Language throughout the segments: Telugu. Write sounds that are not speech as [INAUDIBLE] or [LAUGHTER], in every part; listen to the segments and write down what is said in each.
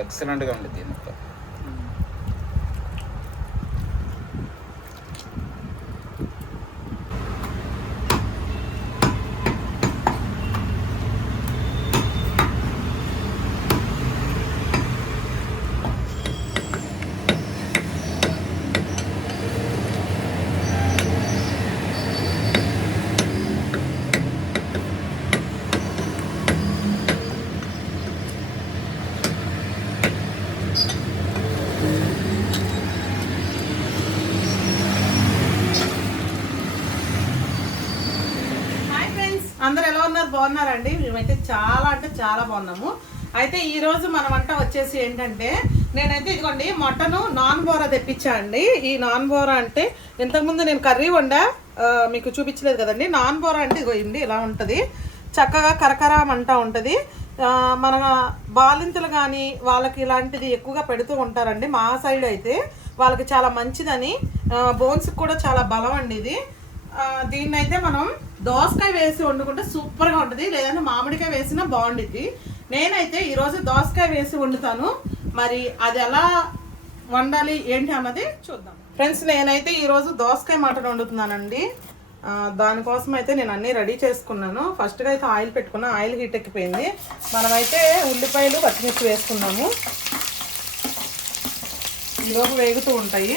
ఉంటుంది ఎక్సలెంట్గా ఉంటుంది అందరు ఎలా ఉన్నారు? బాగున్నారండి? మేమైతే చాలా అంటే చాలా బాగున్నాము. అయితే ఈ రోజు మన వంట వచ్చేసి ఏంటంటే నేనైతే ఇదిగోండి మటను నాన్ బోరా తెప్పించా అండి. ఈ నాన్ బోరా అంటే ఇంతకుముందు నేను కర్రీ వండా మీకు చూపించలేదు కదండి. నాన్ బోరా అంటే ఇదిగోండి ఇలా ఉంటుంది. చక్కగా కరకరామంటా ఉంటుంది. మన బాలింతలు కానీ వాళ్ళకి ఇలాంటిది ఎక్కువగా పెడుతూ ఉంటారండి. మా సైడ్ అయితే వాళ్ళకి చాలా మంచిదని బోన్స్కి కూడా చాలా బలం అండి ఇది. దీన్ని దీన్నైతే మనం దోసకాయ వేసి వండుకుంటే సూపర్గా ఉంటుంది. లేదంటే మామిడికాయ వేసినా బాగుండిద్ది. నేనైతే ఈరోజు దోసకాయ వేసి వండుతాను. మరి అది ఎలా వండాలి ఏంటి అన్నది చూద్దాం. ఫ్రెండ్స్ నేనైతే ఈరోజు దోసకాయ మటన్ వండుతున్నానండి. దానికోసం అయితే నేను అన్నీ రెడీ చేసుకున్నాను. ఫస్ట్గా అయితే ఆయిల్ పెట్టుకున్నా ఆయిల్ హీట్ ఎక్కిపోయింది. మనమైతే ఉల్లిపాయలు పచ్చిమిర్చి వేసుకున్నాము. ఈలోపు వేగుతూ ఉంటాయి.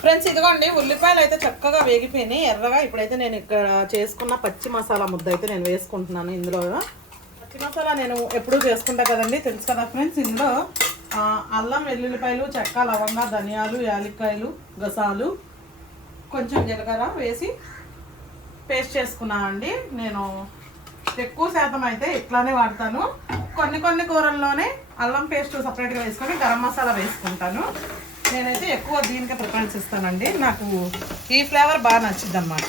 ఫ్రెండ్స్ ఇదిగోండి ఉల్లిపాయలు అయితే చక్కగా వేగిపోయినాయి. ఎర్రగా ఇప్పుడైతే నేను ఇక్కడ చేసుకున్న పచ్చి మసాలా ముద్ద అయితే నేను వేసుకుంటున్నాను ఇందులో. పచ్చి మసాలా నేను ఎప్పుడూ చేసుకుంటా కదండి తెలుసు కదా ఫ్రెండ్స్? ఇందులో అల్లం వెల్లుల్లిపాయలు చెక్క లవంగా ధనియాలు యాలక్కాయలు గసాలు కొంచెం జీలకర్ర వేసి పేస్ట్ చేసుకున్నాను అండి. నేను ఎక్కువ శాతం అయితే ఇట్లానే వాడతాను. కొన్ని కొన్ని కూరల్లోనే అల్లం పేస్ట్ సపరేట్గా వేసుకొని గరం మసాలా వేసుకుంటాను. నేనైతే ఎక్కువ దీనికే ప్రిఫరెన్స్ ఇస్తానండి. నాకు ఈ ఫ్లేవర్ బాగా నచ్చింది అనమాట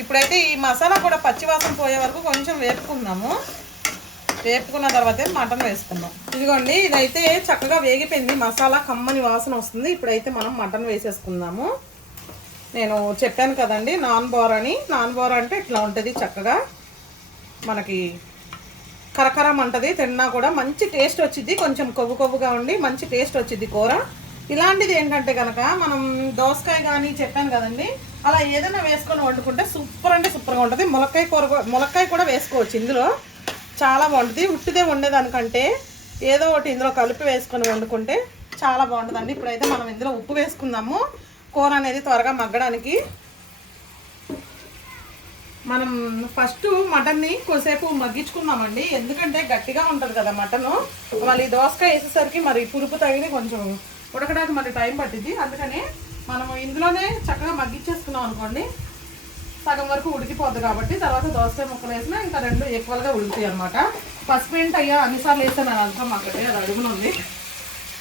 ఇప్పుడైతే ఈ మసాలా కూడా పచ్చివాసన పోయే వరకు కొంచెం వేపుకుందాము. వేపుకున్న తర్వాతే మటన్ వేసుకుందాం. ఇదిగోండి ఇదైతే చక్కగా వేగిపోయింది. మసాలా కమ్మని వాసన వస్తుంది. ఇప్పుడైతే మనం మటన్ వేసేసుకుందాము. నేను చెప్పాను కదండి నాన్ బోర్ అని. నాన్ బోర్ అంటే ఇట్లా ఉంటుంది చక్కగా. మనకి కరకరం అంటది తిన్నా కూడా మంచి టేస్ట్ వచ్చింది కొంచెం కొవ్వు కొవ్వుగా ఉండి మంచి టేస్ట్ వచ్చింది కూర. ఇలాంటిది ఏంటంటే కనుక మనం దోసకాయ కానీ చెప్పాను కదండి అలా ఏదైనా వేసుకొని వండుకుంటే సూపర్ అంటే సూపర్గా ఉంటుంది. ములక్కాయ కూర కూ- ములక్కాయ కూడా వేసుకోవచ్చు. ఇందులో చాలా బాగుంటుంది. ఉట్టిదే వండేదానికంటే ఏదో ఒకటి ఇందులో కలిపి వేసుకొని వండుకుంటే చాలా బాగుంటుందండి. ఇప్పుడైతే మనం ఇందులో ఉప్పు వేసుకుందాము. కూర అనేది త్వరగా మగ్గడానికి మనం ఫస్ట్ మటన్ని కొద్దిసేపు మగ్గించుకుందామండి. ఎందుకంటే గట్టిగా ఉంటుంది కదా మటను. మళ్ళీ దోసకాయ వేసేసరికి మరి పులుపు తగిలి కొంచెం ఉడకడానికి మరి టైం పట్టింది అందుకని మనం ఇందులోనే చక్కగా మగ్గించేసుకున్నాం అనుకోండి సగం వరకు ఉడికిపోద్ది కాబట్టి తర్వాత దోసకాయ ముక్కలు వేసినా ఇంకా రెండు ఈక్వల్గా ఉడుకుతాయి అనమాట పసుపు ఏంటి అయ్యా అన్నిసార్లు వేస్తాను. అని అనుకోం అక్కడే అది అడుగునుంది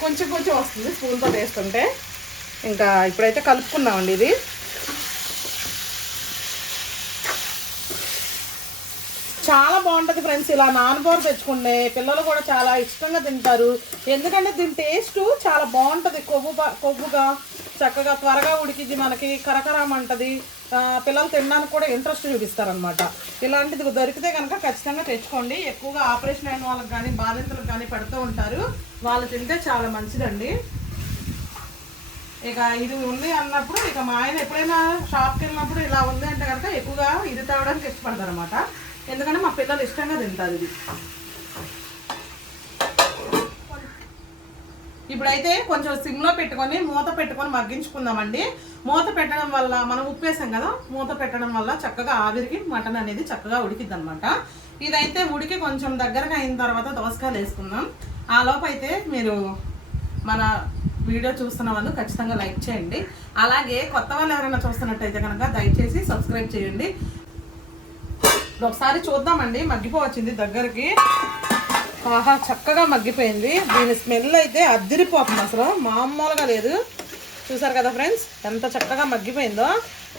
కొంచెం కొంచెం వస్తుంది స్పూన్తో వేస్తుంటే. ఇంకా ఇప్పుడైతే కలుపుకున్నామండి ఇది చాలా బాగుంటుంది ఫ్రెండ్స్ ఇలా నానబోరు తెచ్చుకుంటే పిల్లలు కూడా చాలా ఇష్టంగా తింటారు. ఎందుకంటే దీని టేస్ట్ చాలా బాగుంటుంది. కొవ్వు కొవ్వుగా చక్కగా త్వరగా ఉడికిది మనకి కరకరమంటది. పిల్లలు తినడానికి కూడా ఇంట్రెస్ట్ చూపిస్తారనమాట ఇలాంటిది దొరికితే కనుక ఖచ్చితంగా తెచ్చుకోండి. ఎక్కువగా ఆపరేషన్ అయిన వాళ్ళకి కానీ బాధితులకు కానీ పెడుతూ ఉంటారు. వాళ్ళు తింటే చాలా మంచిదండి. ఇక ఇది ఉంది అన్నప్పుడు ఇక మా ఆయన ఎప్పుడైనా షాప్కి వెళ్ళినప్పుడు ఇలా ఉంది అంటే కనుక ఎక్కువగా ఇది తేవడానికి ఇష్టపడతారు అనమాట ఎందుకంటే మా పిల్లలు ఇష్టంగా తింటారు ఇది. ఇప్పుడైతే కొంచెం సిమ్లో పెట్టుకొని మూత పెట్టుకొని మగ్గించుకుందామండి. మూత పెట్టడం వల్ల మనం ఉప్పేసాం కదా మూత పెట్టడం వల్ల చక్కగా ఆవిరికి మటన్ అనేది చక్కగా ఉడికిద్ది అనమాట ఇదైతే ఉడికి కొంచెం దగ్గరగా అయిన తర్వాత దోసకాయలు వేసుకుందాం. ఆ లోపైతే మీరు మన వీడియో చూస్తున్న వాళ్ళు ఖచ్చితంగా లైక్ చేయండి. అలాగే కొత్త వాళ్ళు ఎవరైనా చూస్తున్నట్టయితే కనుక దయచేసి సబ్స్క్రైబ్ చేయండి. ఒకసారి చూద్దామండి. మగ్గిపోవచ్చింది దగ్గరికి. ఆహా చక్కగా మగ్గిపోయింది. దీని స్మెల్ అయితే అద్దిరిపోతుంది అసలు. మామూలుగా లేదు. చూసారు కదా ఫ్రెండ్స్? ఎంత చక్కగా మగ్గిపోయిందో.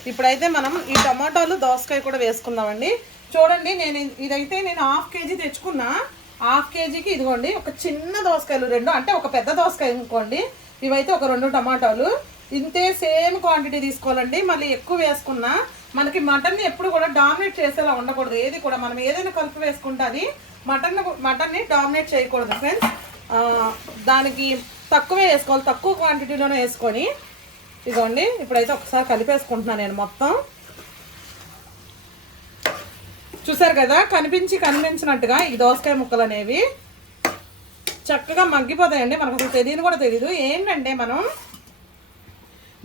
ఇప్పుడైతే మనం ఈ టమాటాలు దోసకాయ కూడా వేసుకుందామండి. చూడండి నేను ఇదైతే నేను హాఫ్ కేజీ తెచ్చుకున్నా. హాఫ్ కేజీకి ఇదిగోండి ఒక చిన్న దోసకాయలు రెండు. అంటే ఒక పెద్ద దోసకాయ అనుకోండి. ఇవైతే ఒక రెండు టమాటాలు. ఇంతే సేమ్ క్వాంటిటీ తీసుకోవాలండి. మళ్ళీ ఎక్కువ వేసుకున్నా మనకి మటన్ని ఎప్పుడు కూడా డామినేట్ చేసేలా ఉండకూడదు. ఏది కూడా మనం ఏదైనా కలుపు వేసుకుంటే అది మటన్ మటన్ని డామినేట్ చేయకూడదు ఫ్రెండ్స్. దానికి తక్కువే వేసుకోవాలి. తక్కువ క్వాంటిటీలోనే వేసుకొని ఇదిగోండి ఇప్పుడైతే ఒకసారి కలిపేసుకుంటున్నాను నేను మొత్తం. చూసారు కదా? కనిపించి కనిపించినట్టుగా ఈ దోసకాయ ముక్కలు అనేవి చక్కగా మగ్గిపోతాయండి. మనకు అసలు తెలియదు కూడా తెలియదు ఏంటంటే మనం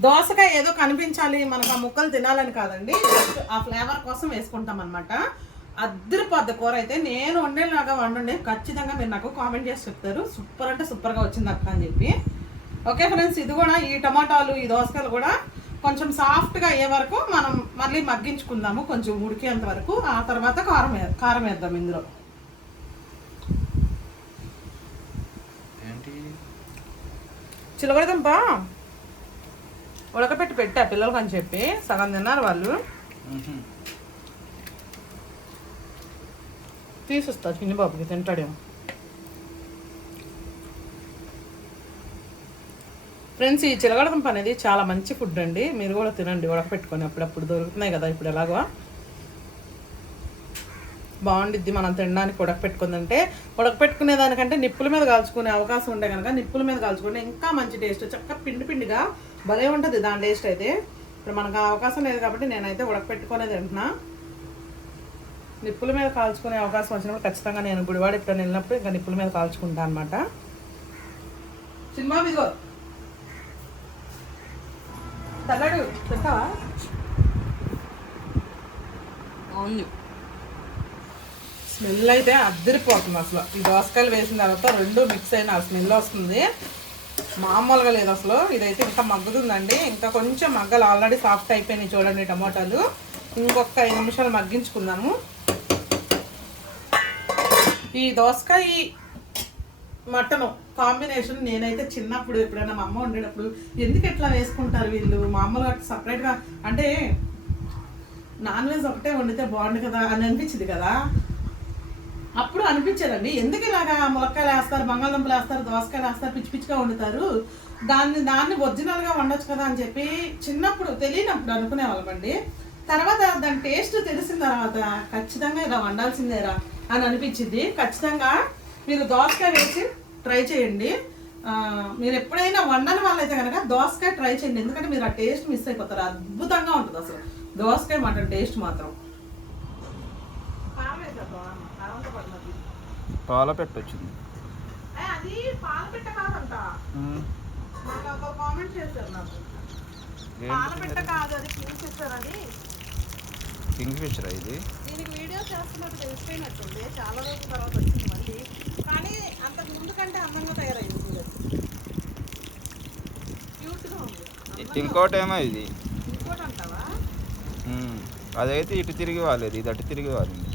దోసకాయ ఏదో కనిపించాలి మనకు ఆ ముక్కలు తినాలని కాదండి. జస్ట్ ఆ ఫ్లేవర్ కోసం వేసుకుంటాం అనమాట అద్దరిపోద్ది కూర అయితే. నేను వండేలాగా వండండి. ఖచ్చితంగా మీరు నాకు కామెంట్ చేసి చెప్తారు. సూపర్ అంటే సూపర్గా వచ్చింది అక్క అని చెప్పి. ఓకే ఫ్రెండ్స్ ఇది కూడా ఈ టమాటాలు ఈ దోసకాయలు కూడా కొంచెం సాఫ్ట్గా అయ్యే వరకు మనం మళ్ళీ మగ్గించుకుందాము. కొంచెం ఉడికేంత వరకు. ఆ తర్వాత కారం కారం వేద్దాం ఇందులో. ఏంటి? చిలకడదంప? ఉడకపెట్టి పెట్టా పిల్లలకి అని చెప్పి. సగం తిన్నారు వాళ్ళు. తీసిస్తా చిన్ని బాబుకి తింటాడేమో. ఫ్రెండ్స్ ఈ చిలగడదుంప అనేది చాలా మంచి ఫుడ్ అండి. మీరు కూడా తినండి ఉడకపెట్టుకొని అప్పుడప్పుడు దొరుకుతున్నాయి కదా ఇప్పుడు ఎలాగో. బాగుండిద్ది మనం తినడానికి ఉడకపెట్టుకుందంటే ఉడకపెట్టుకునే దానికంటే నిప్పుల మీద కాల్చుకునే అవకాశం ఉంటే కనుక నిప్పుల మీద కాల్చుకుంటే ఇంకా మంచి టేస్ట్ చక్కగా పిండి పిండిగా భలే ఉంటుంది దాని టేస్ట్ అయితే. ఇప్పుడు మనకు ఆ అవకాశం లేదు కాబట్టి నేనైతే ఉడకపెట్టుకునే తింటున్నా నిప్పుల మీద కాల్చుకునే అవకాశం వచ్చినప్పుడు ఖచ్చితంగా నేను గుడివాడ ఇప్పుడు వెళ్ళినప్పుడు ఇంకా నిప్పుల మీద కాల్చుకుంటా అనమాట సినిమా ఇదిగో తల్లడు తింటావా అవును. స్మెల్ అయితే అద్దరిపోతుంది అసలు. ఈ దోసకాయలు వేసిన తర్వాత రెండు మిక్స్ అయిన స్మెల్ వస్తుంది. మామూలుగా లేదు అసలు. ఇదైతే ఇంకా మగ్గుతుందండి. ఇంకా కొంచెం మగ్గలు. ఆల్రెడీ సాఫ్ట్ అయిపోయినాయి చూడండి టమాటాలు. ఇంకొక ఐదు నిమిషాలు మగ్గించుకుందాము. ఈ దోసకాయ మటను కాంబినేషన్ నేనైతే చిన్నప్పుడు ఎప్పుడైనా మా అమ్మ ఉండేటప్పుడు ఎందుకు ఎట్లా వేసుకుంటారు వీళ్ళు? మామూలుగా సపరేట్గా అంటే నాన్ వెజ్ ఒకటే వండితే బాగుండు కదా అని అనిపించింది కదా. అప్పుడు అనిపించేదండి. ఎందుకు ఇలాగా ములక్కాయలు వేస్తారు బంగాళదుంపలు వేస్తారు దోసకాయలు వేస్తారు పిచ్చి పిచ్చిగా వండుతారు? దాన్ని దాన్ని ఒరిజినల్గా వండొచ్చు కదా అని చెప్పి చిన్నప్పుడు తెలియనప్పుడు అనుకునే వాళ్ళమండి తర్వాత దాని టేస్ట్ తెలిసిన తర్వాత ఖచ్చితంగా ఇలా వండాల్సిందేరా అని అనిపించింది. ఖచ్చితంగా మీరు దోసకాయ వేసి ట్రై చేయండి. మీరు ఎప్పుడైనా వండని వాళ్ళైతే కనుక దోసకాయ ట్రై చేయండి. ఎందుకంటే మీరు ఆ టేస్ట్ మిస్ అయిపోతారు. అద్భుతంగా ఉంటుంది అసలు దోసకాయ మటన్ టేస్ట్ మాత్రం. పాల పెట్ట చేశారని కింగ్ ఫిషరా ఇది? దీనికి వీడియో చేస్తున్నట్టు తెలిసిపోయినట్టుంది. చాలా రోజుల తర్వాత వచ్చింది మళ్ళీ. కానీ అంత ముందు కంటే అందంగా తయారైంది చూడండి క్యూట్గా ఉంది. అందంగా ఇంకోటి ఏమో ఇది. ఇంకోటి అంటావా. అదైతే ఇటు తిరిగి వాలేదు ఇది అటు తిరిగి వాలింది.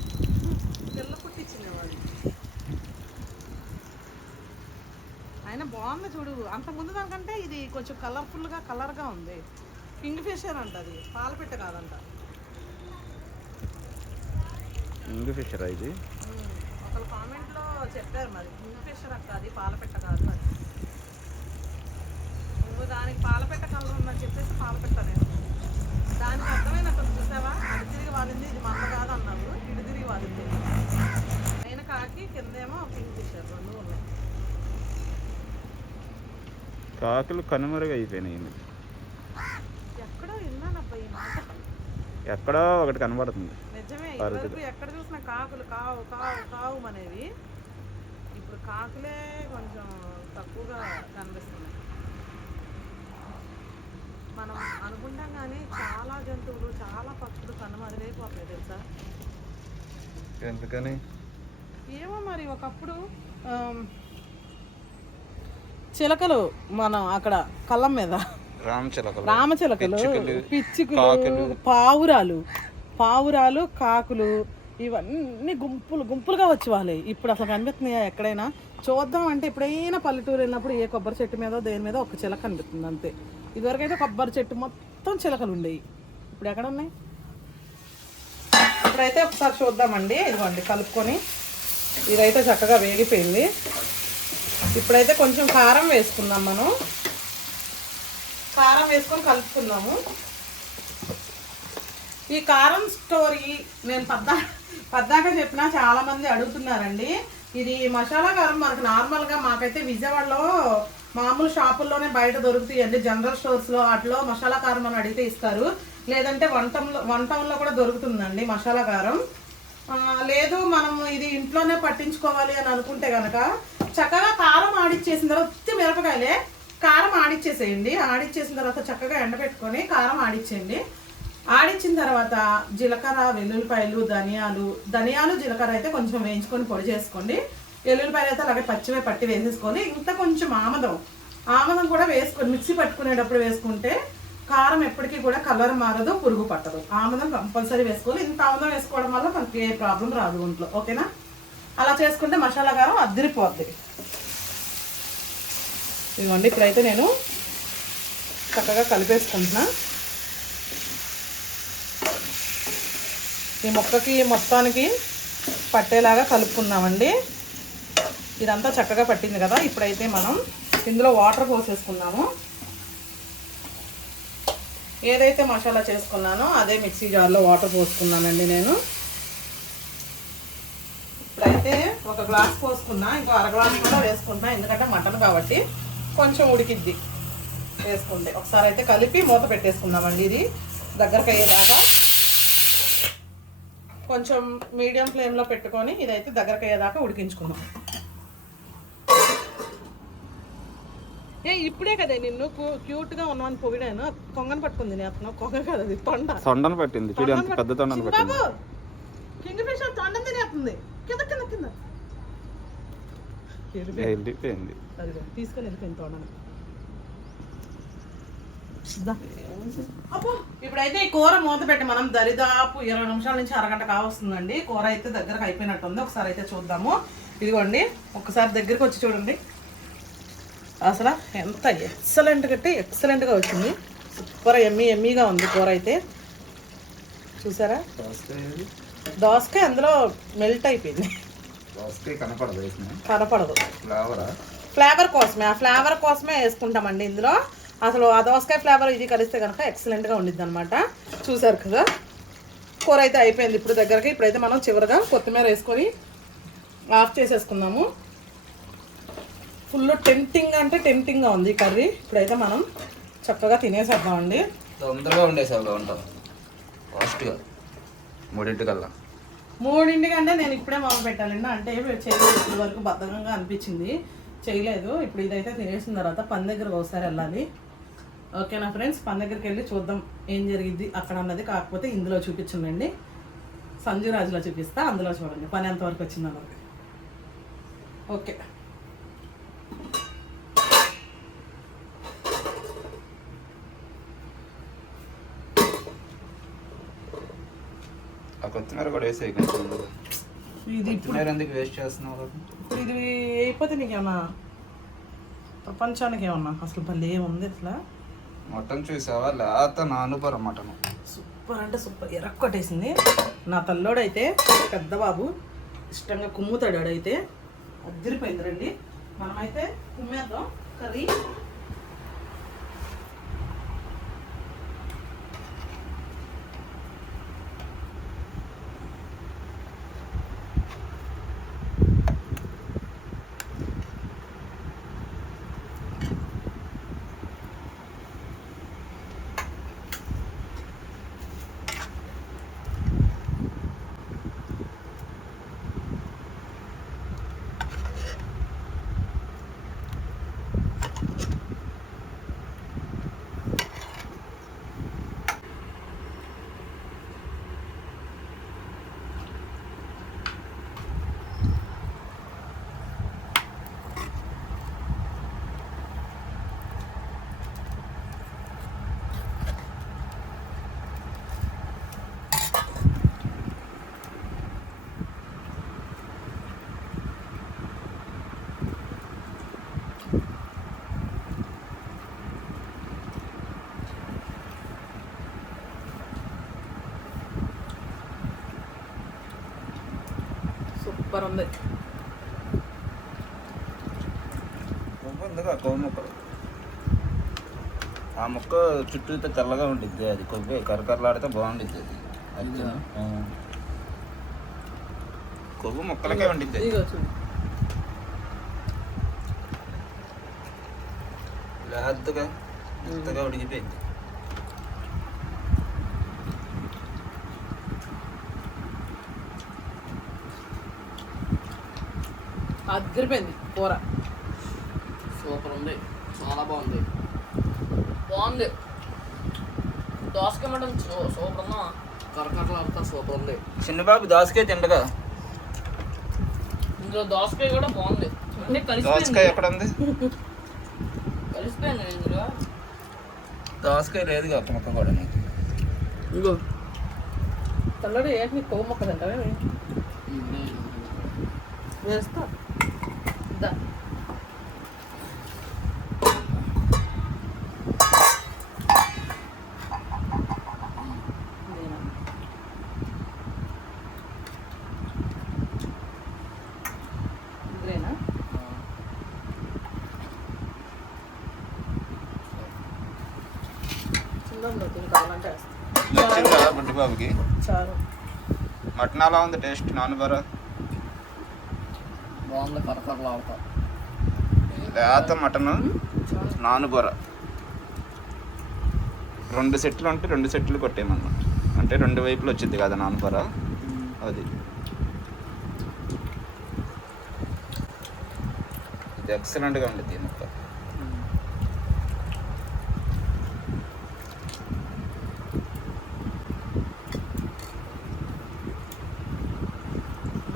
బాగుంది చూడు. అంత ముందు దానికంటే ఇది కొంచెం కలర్ఫుల్గా కలర్గా ఉంది. కింగ్ ఫిషర్ అంట అది. పాల పెట్ట కాదంట. కింగ్ ఫిషరా ఇది ఒకళ్ళు కామెంట్లో చెప్పారు మరి. కింగ్ ఫిషర్ అక్క అది పాల పెట్ట కాదు అని. నువ్వు దానికి పాల పెట్ట కలర్ ఉందని చెప్పేసి పాల పెట్ట నేను దానికి అర్థమైన అసలు చూసావా? అటు తిరిగి వాలింది ఇది మంద కాదు అన్నారు ఇటు తిరిగి వాలింది నేను కాకి కిందేమో కింగ్ ఫిషర్ రెండు ఉన్నాయి. కాకులు కనుమరుగు అయిపోయినాయి ఈ మధ్య. ఎక్కడో ఒకటి కనబడుతుంది. నిజమే ఎక్కడ చూసినా కాకులు కావు కావు కావు అనేవి. ఇప్పుడు కాకులే కొంచెం తక్కువగా కనిపిస్తున్నాయి. మనం అనుకుంటాం కానీ చాలా జంతువులు చాలా పక్షులు కనుమరుగైపోతాయి తెలుసా? ఎందుకని? ఏమో మరి ఒకప్పుడు చిలకలు మనం అక్కడ కళ్ళం మీద. రామచిలకలు రామచిలకలు పిచ్చుకలు, పిచ్చుకలు కాకులు. పావురాలు. పావురాలు కాకులు ఇవన్నీ గుంపులు గుంపులుగా వచ్చి వాళ్ళే ఇప్పుడు అసలు కనిపిస్తున్నాయా ఎక్కడైనా? చూద్దాం అంటే ఎప్పుడైనా పల్లెటూరు వెళ్ళినప్పుడు ఏ కొబ్బరి చెట్టు మీద దేని మీద ఒక చిలక కనిపిస్తుంది అంతే. ఇదివరకైతే కొబ్బరి చెట్టు మొత్తం చిలకలు ఉండేవి. ఇప్పుడు ఎక్కడ ఉన్నాయి? ఇప్పుడైతే ఒకసారి చూద్దామండి. ఇదిగోండి కలుపుకొని. ఇదైతే చక్కగా వేగిపోయింది. ఇప్పుడైతే కొంచెం కారం వేసుకుందాం మనం. కారం వేసుకొని కలుపుకుందాము. ఈ కారం స్టోరీ నేను పద్దా పద్దాక చెప్పినా చాలామంది అడుగుతున్నారండి. ఇది మసాలా కారం మనకు నార్మల్గా మాకైతే విజయవాడలో మామూలు షాపుల్లోనే బయట దొరుకుతాయండి. జనరల్ స్టోర్స్లో వాటిలో మసాలా కారం అని అడిగితే ఇస్తారు. లేదంటే వంటంలో వంటంలో కూడా దొరుకుతుందండి మసాలా కారం. లేదు మనం ఇది ఇంట్లోనే పట్టించుకోవాలి అని అనుకుంటే కనుక చక్కగా కారం ఆడిచ్చేసిన తర్వాత ఉత్తి మిరపకాయలే కారం ఆడిచ్చేసేయండి. ఆడిచ్చేసిన తర్వాత చక్కగా ఎండబెట్టుకొని కారం ఆడిచ్చేయండి. ఆడిచ్చిన తర్వాత జీలకర్ర వెల్లుల్లిపాయలు ధనియాలు ధనియాలు జీలకర్ర అయితే కొంచెం వేయించుకొని పొడి చేసుకోండి. వెల్లుల్లిపాయలు అయితే అలాగే పచ్చివే పట్టి వేసేసుకొని ఇంత కొంచెం ఆమదం. ఆమదం కూడా వేసుకొని మిక్సీ పట్టుకునేటప్పుడు వేసుకుంటే కారం ఎప్పటికీ కూడా కలర్ మారదు పురుగు పట్టదు. ఆమదం కంపల్సరీ వేసుకోవాలి. ఇంత ఆముదం వేసుకోవడం వల్ల మనకి ఏ ప్రాబ్లం రాదు ఒంట్లో. ఓకేనా? అలా చేసుకుంటే మసాలా కారం అద్దరిపోద్ది ఇదిగోండి ఇప్పుడైతే నేను చక్కగా కలిపేసుకుంటున్నా. ఈ మొక్కకి మొత్తానికి పట్టేలాగా కలుపుకుందామండి. ఇదంతా చక్కగా పట్టింది కదా ఇప్పుడైతే మనం ఇందులో వాటర్ పోసేసుకుందాము. ఏదైతే మసాలా చేసుకున్నానో అదే మిక్సీ జార్లో వాటర్ పోసుకున్నానండి నేను ఇప్పుడైతే ఒక గ్లాస్ పోసుకున్నా ఇంకో అర గ్లాస్ కూడా వేసుకుంటా ఎందుకంటే మటన్ కాబట్టి కొంచెం ఉడికిద్ది వేసుకుంటే. ఒకసారి అయితే కలిపి మూత పెట్టేసుకుందామండి ఇది. దగ్గరకు అయ్యేదాకా కొంచెం మీడియం ఫ్లేమ్లో పెట్టుకొని ఇదైతే దగ్గరకు అయ్యేదాకా ఉడికించుకుందాం. ఏ ఇప్పుడే కదా నిన్ను క్యూట్గా ఉన్నాను పొగిడాను. కొంగను పట్టుకుంది నేను అతను. కొంగ కదా అది తొండ. తొండను పట్టింది. చూడు ఎంత పెద్ద తొండను పట్టింది. బాబు కింగ్ ఫిషర్ తొండం తినేస్తుంది. కింద కింద కింద. వెళ్ళిపోయింది. తీసుకొని తోడను ఇప్పుడైతే ఈ కూర మూత పెట్టి మనం దరిదాపు ఇరవై నిమిషాల నుంచి అరగంట కావస్తుందండి. కూర అయితే దగ్గరకు అయిపోయినట్టుంది. ఒకసారి అయితే చూద్దాము. ఇదిగోండి ఒకసారి దగ్గరికి వచ్చి చూడండి. అసలు ఎంత ఎక్సలెంట్ కట్టి ఎక్సలెంట్గా వచ్చింది. సూపర్ ఎమ్మీ ఎమ్మీగా ఉంది కూర అయితే. చూసారా? దోసకాయ అందులో మెల్ట్ అయిపోయింది. కనపడదు ఫ్లేవరా? ఫ్లేవర్ కోసమే ఆ ఫ్లేవర్ కోసమే వేసుకుంటామండి ఇందులో. అసలు ఆ దోసకాయ ఫ్లేవర్ ఇది కలిస్తే కనుక ఎక్సలెంట్గా ఉండిద్ది అనమాట చూసారు కదా? కూర అయితే అయిపోయింది ఇప్పుడు దగ్గరకి. ఇప్పుడైతే మనం చివరిగా కొత్తిమీర వేసుకొని ఆఫ్ చేసేసుకుందాము. ఫుల్ టెంప్టింగ్ అంటే టెంప్టింగ్గా ఉంది కర్రీ. ఇప్పుడైతే మనం చక్కగా తినేసేద్దామండి. తొందరగా ఉండేసావు ఉంటాం ఫాస్ట్గా. మూడింటికల్లా. మూడింటికంటే నేను ఇప్పుడే మొదలు పెట్టాలండి. అంటే చేయలేదు. ఇప్పుడు వరకు బద్ధకంగా అనిపించింది. చేయలేదు. ఇప్పుడు ఇదైతే తినేసిన తర్వాత పని దగ్గరకు ఒకసారి వెళ్ళాలి. ఓకేనా ఫ్రెండ్స్? పని దగ్గరికి వెళ్ళి చూద్దాం ఏం జరిగింది అక్కడ అన్నది. కాకపోతే ఇందులో చూపించండి. సంజు రాజులో చూపిస్తా. అందులో చూడండి. పని ఎంతవరకు వచ్చింది ఓకే. కొత్తిమీర కూడా వేసేయి కొంచెం ఇది కొత్తిమీర ఎందుకు వేస్ట్ చేస్తున్నావు ఇది అయిపోతే నీకేమన్నా ప్రపంచానికి ఏమన్నా? అసలు భలే ఉంది అసలు. మటన్ చూసావా? లేత నానుపర మటన్. సూపర్ అంటే సూపర్. ఎరక్కొట్టేసింది. నా తల్లోడైతే పెద్ద బాబు ఇష్టంగా కుమ్ముతాడు ఆడైతే అద్దరిపోయింది రండి. మనమైతే కుమ్మేద్దాం. కర్రీ. సూపర్ ఉంది. కొవ్వు ఉందిగా కొవ్వు ముక్కలు ఆ ముక్క చుట్టూతో తెల్లగా ఉండిద్ది అది కొవ్వే కరకరలాడితే బాగుండిద్ది అది. కొవ్వు ముక్కలకే చూడు. లేతగా మెత్తగా ఉడికిపోయింది. అదిరిపోయింది కూర. సూపర్ ఉంది. చాలా బాగుంది. బాగుంది. దోసకాయ మటన్ సూపర్ ఉందా కరకరలాడుతా సూపర్ ఉంది. చిన్నబాబు దోసకాయ తిండగా? ఇందులో దోసకాయ కూడా బాగుంది. దోసకాయ కలిసిపోయింది. ఎక్కడ ఉంది కలిసిపోయింది ఇందులో. దోసకాయ లేదుగా ఒక ముక్క కూడా నీకు. ఇగో. తల్లడి ఏంటి కొవ్వు మొక్క తింటావే వేస్తా. దా ఇదేనా? ఇదేనా? చిన్నగా తిని కావాలంటే వేస్తా. నచ్చిందా బుడ్డిబాబుకి చారు మటన్ అలా ఉంది టేస్ట్ నాన్ బరా బాగుంది లేత మటన్ చారు నాను బొర రెండు సెట్లు ఉంటే రెండు సెట్లు కొట్టేయమన్నా అంటే రెండు వైపులు వచ్చింది కదా నాను బొర అది. ఇది ఎక్సలెంట్గా ఉండిద్ది ఈ ముక్క.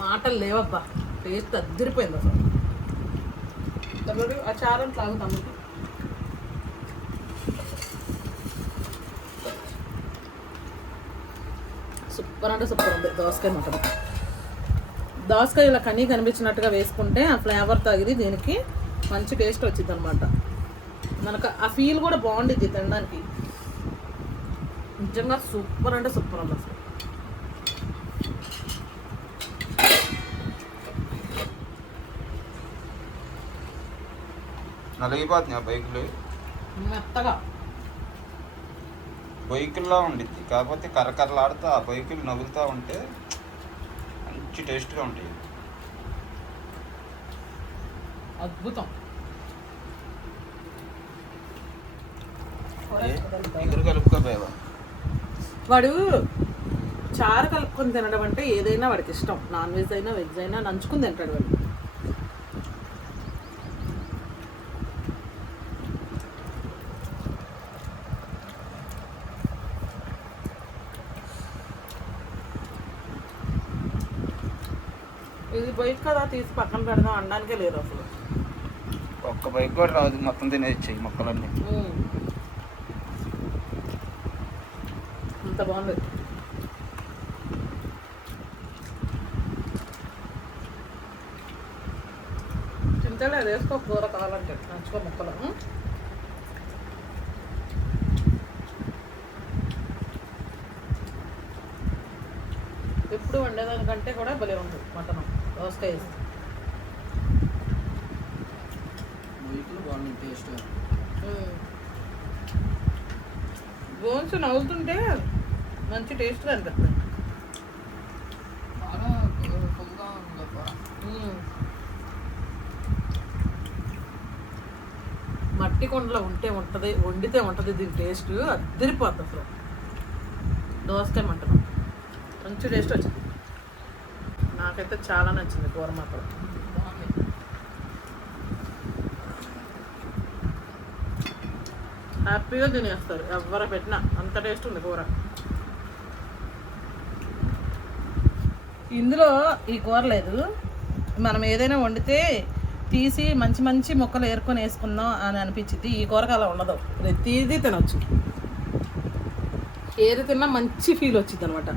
మాటలు లేవబ్బా. టేస్ట్ అద్దరిపోయింది అసలు. తమ్ముడు ఆ చారం తాగు తమ్ముడు. సూపర్ అంటే సూపర్ ఉంది. దోసకాయ మటన్. దోసకాయ ఇలా కనీ కనిపించినట్టుగా వేసుకుంటే ఆ ఫ్లేవర్ తగిలి దీనికి మంచి టేస్ట్ వచ్చింది అనమాట మనకు ఆ ఫీల్ కూడా బాగుండిద్ది తినడానికి. నిజంగా సూపర్ అంటే సూపర్ ఉంది అసలు. నలిగిపోతుంది ఆ బైకులు. మెత్తగా. బైకుల్లో ఉండిద్ది. కాకపోతే కరకరలాడుతూ ఆ బైకులు నవ్వులుతూ ఉంటే మంచి టేస్ట్గా ఉంటాయి. అద్భుతం. ఎగురు వాడు చారు కలుపుకొని తినడం అంటే ఏదైనా వాడికి ఇష్టం నాన్ వెజ్ అయినా వెజ్ అయినా నంచుకుని తింటాడు వాడు ఇది బయట కదా తీసి పక్కన పెడదాం అనడానికే లేదు అసలు. ఒక్క బైక్ కూడా రాదు మొత్తం తినేచ్చాయి మొక్కలన్నీ. అంత బాగుంది. తింటాడు అది వేసుకో కూర కావాలంటే. నంచుకో ముక్కలు ఉం? ఎప్పుడు వండేదానికంటే కూడా భలే ఉంటుంది మటన్ దోసకాయ వేసి బైకులు బాగుంది టేస్ట్ బోన్స్ నవ్వుతుంటే మంచి ఉంది కూర మ్మ్. మట్టి కొండలో ఉంటే ఉంటుంది వండితే ఉంటుంది దీని టేస్ట్ అద్దరిపోద్ది అసలు. దోసకాయ మంచి టేస్ట్ వచ్చింది. నాకైతే చాలా నచ్చింది కూర మాత్రం. హ్యాపీగా తినేస్తారు ఎవరు పెట్టినా అంత టేస్ట్ ఉంది కూర. ఇందులో ఈ కూర లేదు. మనం ఏదైనా వండితే తీసి మంచి మంచి ముక్కలు ఏరుకొని వేసుకుందాం అని అనిపించింది ఈ కూరకు అలా ఉండదు. ప్రతిదీ తినొచ్చు. ఏది తిన్నా మంచి ఫీల్ వచ్చింది అనమాట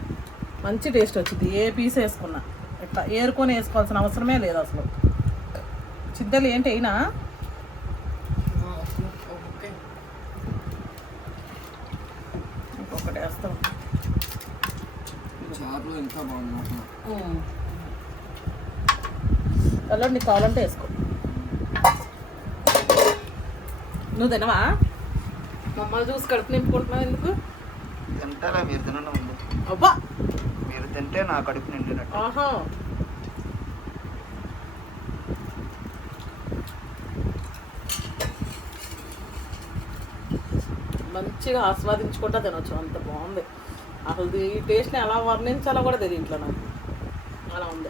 మంచి టేస్ట్ వచ్చింది ఏ పీస్ వేసుకున్నా. ఇట్లా ఏరుకొని వేసుకోవాల్సిన అవసరమే లేదు అసలు. చింతలు ఏంటి అయినా? ఇంకొకటి వేస్తాం. అలా నీకు కావాలంటే వేసుకో. నువ్వు తినవా? మమ్మల్ని చూసి కడుపు నింపుకుంటున్నావు ఎందుకు? తింటారా? మీరు తినడం అబ్బా! తింటే నా కడుపు నిండినట్టు. ఆహా. మంచిగా ఆస్వాదించుకుంటా తినొచ్చు అంత బాగుంది. అసలు ఈ టేస్ట్ని ఎలా వర్ణించాలో కూడా తెలియదు ఇంట్లో నాకు. అలా ఉంది.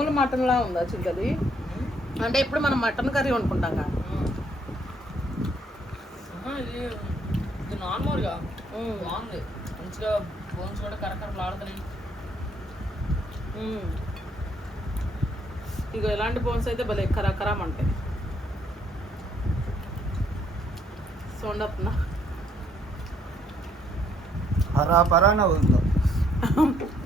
మామూలు మటన్లా ఉందా చిక్కది అంటే ఇప్పుడు మనం మటన్ కర్రీ వండుకుంటాం కదా. ఇది నార్మల్గా. బాగుంది. మంచిగా బోన్స్ కూడా కరకరలాడుతున్నాయి. ఇగో ఇలాంటి బోన్స్ అయితే భలే కరకరం ఉంటాయి సౌండ్ పరాన ఉందో? [LAUGHS]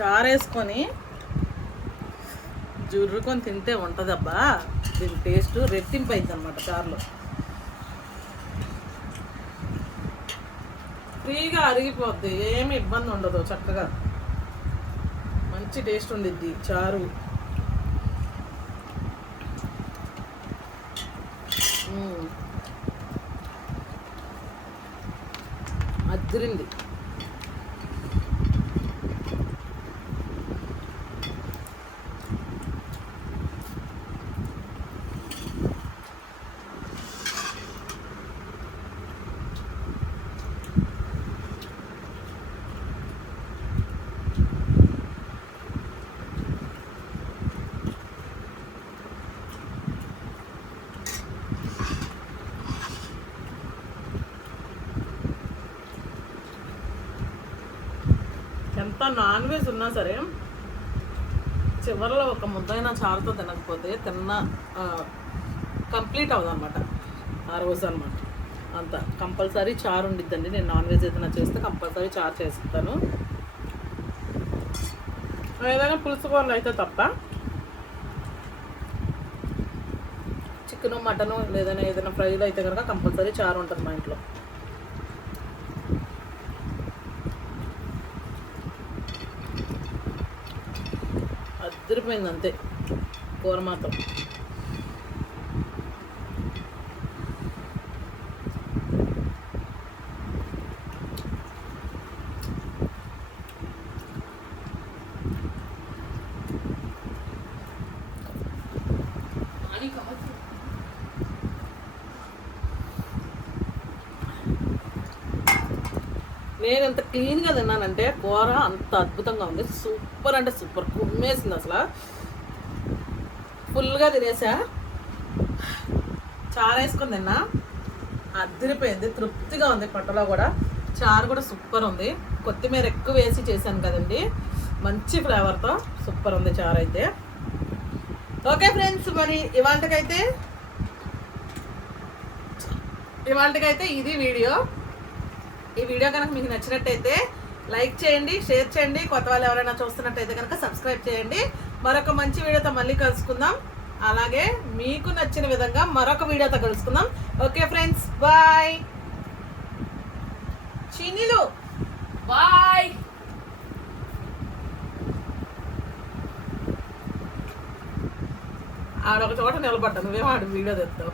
చారేసుకొని జుర్రుకొని తింటే ఉంటుందబ్బా. దీని టేస్ట్ రెట్టింపు అయింది అనమాట చారులో. ఫ్రీగా అరిగిపోద్ది. ఏమి ఇబ్బంది ఉండదు చక్కగా. మంచి టేస్ట్ ఉండిద్ది చారు. ఎంత నాన్ వెజ్ ఉన్నా సరే చివరిలో ఒక ముద్దైన చారుతో తినకపోతే తిన్న కంప్లీట్ అవుతుంది అనమాట ఆ రోజు అనమాట అంత కంపల్సరీ చారు ఉండిద్దండి. నేను నాన్ వెజ్ ఏదైనా చేస్తే కంపల్సరీ చారు చేస్తాను. ఏదైనా పులుసు కూరలు అయితే తప్ప చికెను మటను లేదైనా ఏదైనా ఫ్రైలు అయితే కనుక కంపల్సరీ చారు ఉంటుంది మా ఇంట్లో. అదిరిపోయింది అంతే కూర మాత్రం. నేను ఎంత క్లీన్గా తిన్నానంటే కూర అంత అద్భుతంగా ఉంది. సూపర్ అంటే సూపర్ కుమ్మేసింది అసలు. ఫుల్గా తినేసా. చారు వేసుకుని తిన్నా. అదిరిపోయింది తృప్తిగా ఉంది పొట్టలో కూడా. చారు కూడా సూపర్ ఉంది. కొత్తిమీర ఎక్కువ వేసి చేశాను కదండి. మంచి ఫ్లేవర్తో సూపర్ ఉంది చారు అయితే. ఓకే ఫ్రెండ్స్ మరి ఇవాళకైతే ఇవాళకైతే ఇది వీడియో. ఈ వీడియో కనుక మీకు నచ్చినట్టయితే లైక్ చేయండి షేర్ చేయండి. కొత్త వాళ్ళు ఎవరైనా చూస్తున్నట్టయితే కనుక సబ్స్క్రైబ్ చేయండి. మరొక మంచి వీడియోతో మళ్ళీ కలుసుకుందాం. అలాగే మీకు నచ్చిన విధంగా మరొక వీడియోతో కలుసుకుందాం. Okay friends bye. చిన్నీలు. బాయ్. ఆడొక చోట నిలబడ్డా నువ్వేమో ఆడు వీడియో తెస్తావు?